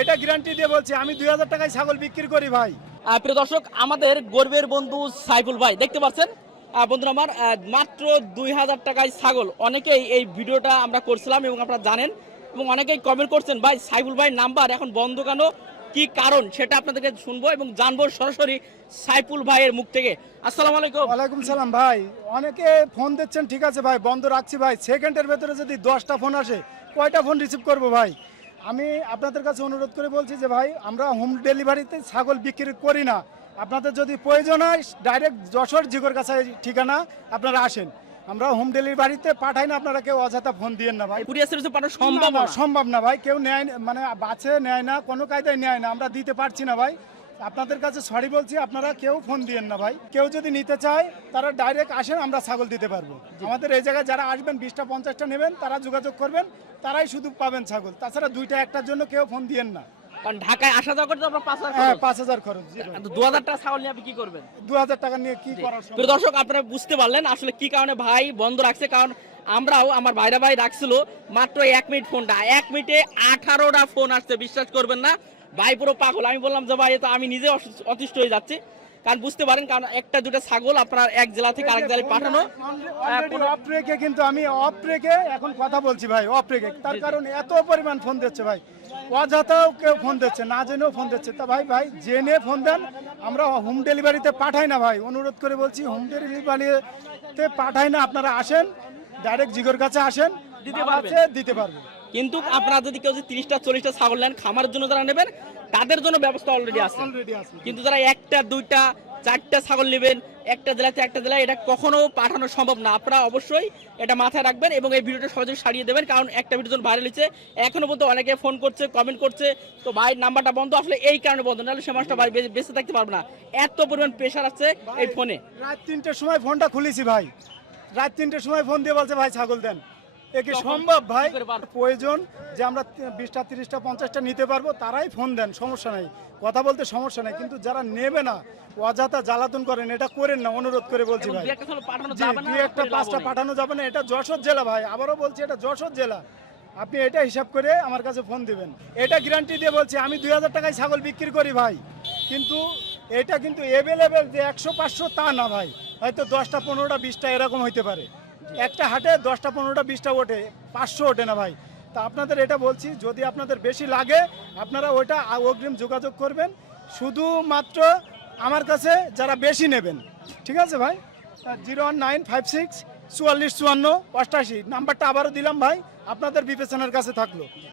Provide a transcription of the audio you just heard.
এটা গ্যারান্টি দিয়ে বলছি, আমি 2000 টাকায় ছাগল বিক্রি করি ভাই। প্রিয় দর্শক, আমাদের গর্বের বন্ধু সাইফুল ভাই দেখতে পাচ্ছেন বন্ধুরা আমার, মাত্র 2000 টাকায় ছাগল। অনেকেই এই ভিডিওটা আমরা করছিলাম এবং আপনারা জানেন, এবং অনেকেই কমেন্ট করছেন ভাই সাইফুল ভাই নাম্বার এখন বন্ধ কেন, কি কারণ সেটা আপনাদেরকে শুনবো এবং জানবো সরাসরি সাইফুল ভাইয়ের মুখ থেকে। আসসালামু আলাইকুম। ওয়ালাইকুম সালাম ভাই। অনেকে ফোন দিচ্ছেন, ঠিক আছে ভাই, বন্ধ রাখছি ভাই। সেকেন্ডের ভেতরে যদি 10টা ফোন আসে, কয়টা ফোন রিসিভ করবো ভাই? আমি আপনাদের কাছে অনুরোধ করে বলছি যে ভাই, আমরা হোম ডেলিভারিতে ছাগল বিক্রি করি না। আপনাদের যদি প্রয়োজন হয়, ডাইরেক্ট যশোর জিগর কাছে ঠিকানা, আপনারা আসেন। আমরা হোম ডেলিভারিতে পাঠাই না, আপনারা কেউ অযথা ফোন দিয়েন না ভাই। কুরিয়ার সার্ভিসে পাঠানো সম্ভব না, না। সম্ভব না ভাই। কেউ নেয় মানে বাছে নেয় না, কোনো কায়দায় নেয় না, আমরা দিতে পারছি না ভাই। আপনাদের কাছে সরি বলছি, আপনারা কেউ ফোন দিয়েন না ভাই। কেউ যদি নিতে চায় তারা ডাইরেক্ট আসেন, আমরা ছাগল দিতে পারবো। আমাদের এই জায়গায় যারা আসবেন 20টা 50টা নেবেন, তারা যোগাযোগ করবেন, তারাই শুধু পাবেন ছাগল। তাছাড়া 2টা 1টার জন্য কেউ ফোন দিয়েন না। কারণ ঢাকায় আসা যাওয়া করতে আপনার 5000 হ্যাঁ, 5000 খরচ। 2000 টাকা ছাগল নিয়ে আপনি কি করবেন? 2000 টাকা নিয়ে কি করার? প্রিয় দর্শক, আপনারা বুঝতে পারলেন আসলে কি কারণে ভাই বন্ধ রাখছে। কারণ আমরাও, আমার ভাইরা ভাই রাখছিল মাত্র 1 মিনিট ফোনটা, 1 মিনিটে 18টা ফোন আসছে। বিশ্বাস করবেন না ভাই, পুরো পাগল। আমি বললাম যে ভাই, তো আমি নিজে অতিষ্ঠ হয়ে যাচ্ছি। কারণ বুঝতে পারেন, কারণ একটা দুটো ছাগল আপনার এক জেলা থেকে আরেক জেলায় পাঠানো। অফ রেখে কিন্তু আমি অফ রেখে এখন কথা বলছি ভাই, অফ রেখে। তার কারণ এত পরিমাণ ফোন দিচ্ছে ভাই, অযথাও কেউ ফোন দিচ্ছে, না জেনেও ফোন দিচ্ছে। তা ভাই ভাই জেনে ফোন দেন, আমরা হোম ডেলিভারিতে পাঠাই না ভাই। অনুরোধ করে বলছি, হোম ডেলিভারিতে পাঠাই না, আপনারা আসেন, ডাইরেক্ট জিগোর কাছে আসেন, দিতে পারবেন। কিন্তু আপনারা যদি কেউ 30টা 40টা ছাগল নেন খামারের জন্য যারা নেবেন, তাদের জন্য ব্যবস্থা অলরেডি আছে। কিন্তু যারা 1টা 2টা 4টা ছাগল নেবেন একটা জেলাতে একটা জেলায়, এটা কখনো পাঠানো সম্ভব না। আপনারা অবশ্যই এটা মাথায় রাখবেন এবং এই ভিডিওটা সহজে সারিয়ে দেবেন। কারণ একটা ভিডিও যখন ভাইরাল হচ্ছে, এখনো পর্যন্ত অনেকে ফোন করছে, কমেন্ট করছে। তো ভাই নাম্বারটা বন্ধ, আসলে এই কারণে বন্ধ, নাহলে সে মাসটা ভাই বেঁচে থাকতে পারবে না। এত পরিমাণ প্রেশার আছে এই ফোনে। রাত 3টের সময় ফোনটা খুলেছি ভাই, রাত 3টের সময় ফোন দিয়ে বলছে ভাই ছাগল দেন। এ কি সম্ভব ভাই? প্রয়োজন যে আমরা 20টা 30টা 50টা নিতে পারবো, তারাই ফোন দেন, সমস্যা নাই, কথা বলতে সমস্যা নাই। কিন্তু যারা নেবে না, অযথা জ্বালাতন করেন, এটা করেন না, অনুরোধ করে বলছি ভাই। 2-1টা 5টা পাঠানো যাবে না। এটা যশোর জেলা ভাই, আবারও বলছি, এটা যশোর জেলা। আপনি এটা হিসাব করে আমার কাছে ফোন দিবেন। এটা গ্যারান্টি দিয়ে বলছি, আমি 2000 টাকায় ছাগল বিক্রি করি ভাই। কিন্তু এটা কিন্তু অ্যাভেলেবেল যে 100-500 তা না ভাই। হয়তো 10টা 15টা 20টা এরকম হইতে পারে। একটা হাটে 10টা 15টা 20টা ওঠে, 500 ওঠে না ভাই। তা আপনাদের এটা বলছি, যদি আপনাদের বেশি লাগে, আপনারা ওইটা অগ্রিম যোগাযোগ করবেন, শুধুমাত্র আমার কাছে যারা বেশি নেবেন। ঠিক আছে ভাই? 01956 44 54 88 নাম্বারটা আবারও দিলাম ভাই, আপনাদের বিবেচনার কাছে থাকলো।